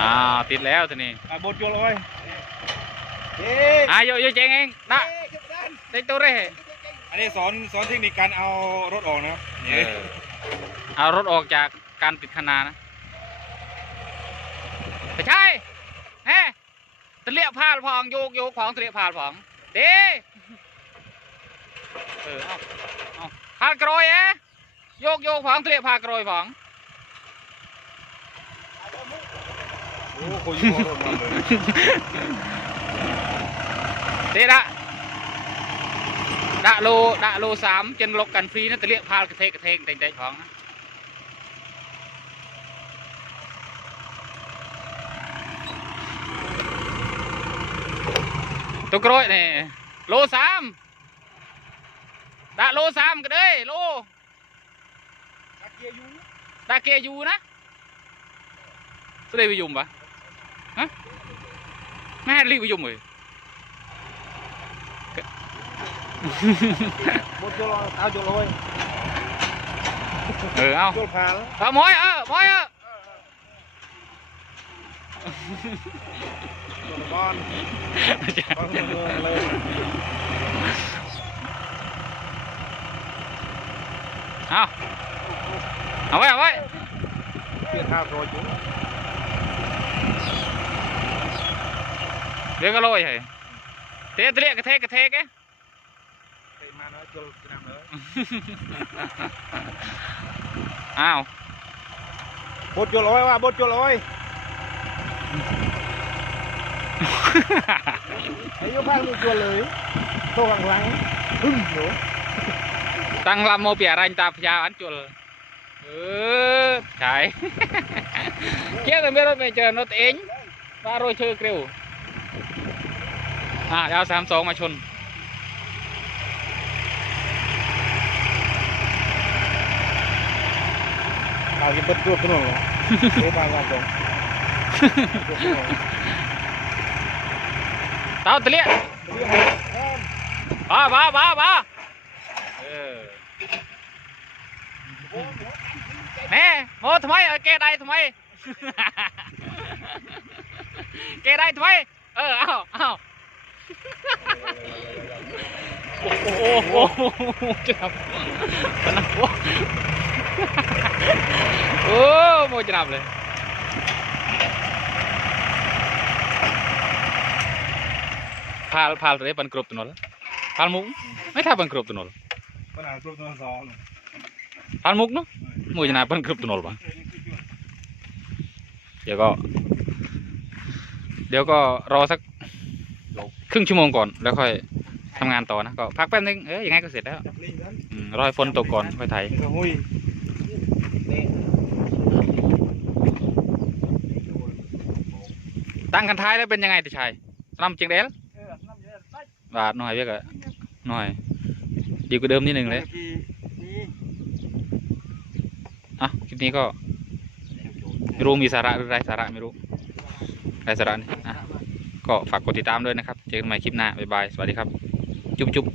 อ้าวติดแล้วทีนี้อะบดจุลเลยเอ๊ะอะโยโยเจงเองนะติดตัวเร่อันนี้สอนสอนเทคนิคการเอารถออกนะครับเออเอารถออกจากการติดคนานะไม่ใช่แฮะตะเลียพาลพองโยกโยกของตะเลียพาลพองเด้เออเอาเอาพาลกรอยเอ๊ะโยกโยกของตะเลียพาลกรอยพอง โอ้โหยุ่งรถมาเลยเด้ดะดะโลดะโลสามจนลกกันฟรีนะตะเลียพาลกระเทกกระเทงเต็งๆของนะตัวกรอยนี่โลสามดะโลสามก็ได้โลตักเกียร์อยู่ดะเกยอยู่นะสุดเลยไปยุ่มปะ hả? Má hai ly của dùng rồi. Tao chỗ lôi. Ừ không? Ờ mối ờ mối ờ con. Con lên không. Không phải không phải. Chuyện hao rồi chứ. វាក៏លយហើយទេធ្លាក់កទេកទេគេទេមកដល់ជុលឆ្នាំលើអោបូតជុលអុយវ៉ាបូតជុលអុយអាយុខាងមួយជុលលើទៅខាងឡាំងហឹមនោះតាំងឡាប់មកពីអរញ្ញតាផ្យ៉ាអានជុលអឺឆៃគេតែមានរត់មិនចើរត់អេងបាទរយឈើគ្រាវ อ๊ะ เคยมาเนาะจุลนำเลย อ้าว บดจุลเลยว่าบดจุลเลยอายุพังมีจุลเลยโตกลางหลังพึ่งอยู่ ตั้งลำโมเปียรันตาพยาอันจุลเออใช่ เกี่ยวกับเมื่อรถไม่เจอรถเองมาโรยเชือกเร็วอ่าเอาสามสองมาชน เอากินเปิดตัวขนมเหรอโอ้บางวันตรง เต้าตะเลียบ้าบ้าบ้าบ้าเออแน่โมทำไมเออแกได้ทำไม แกได้ทำไม เออ เอาเอา โอ้โหจับปนักโอ้โอ้โมจับเลยพาลพาลเรปันกรบตัวนอลพาลมุกไม่ท่าปันกรบตัวนอลปัญหาตัวตัวสองพาลมุกเนาะมูจะนาปันกรบตัวนอลปะเดี๋ยวก็ เดี๋ยวก็รอสักครึ่งชั่วโมงก่อนแล้วค่อย ทำงานต่อนะก็พักแป๊บนึงเอ้ยยังไงก็เสร็จแล้วอืมรอให้ฝนตกก่อนค่อยไถนี่ก็หุ้ยตั้งกันท้ายแล้วเป็นยังไงติชัยสนำจิงเดลเออน้ำเยอะไปบาทหน่อยเว้ยก็หน่อย ดีกว่าเดิมนิดหนึ่งเลยอะคลิปนี้ก็ไม่รู้มีสาระหรือไรสาระไม่รู้ไรสาระนี่อะก็ฝากกดติดตามด้วยนะครับ เจอกันใหม่คลิปหน้า บ๊ายบาย สวัสดีครับ chung chung.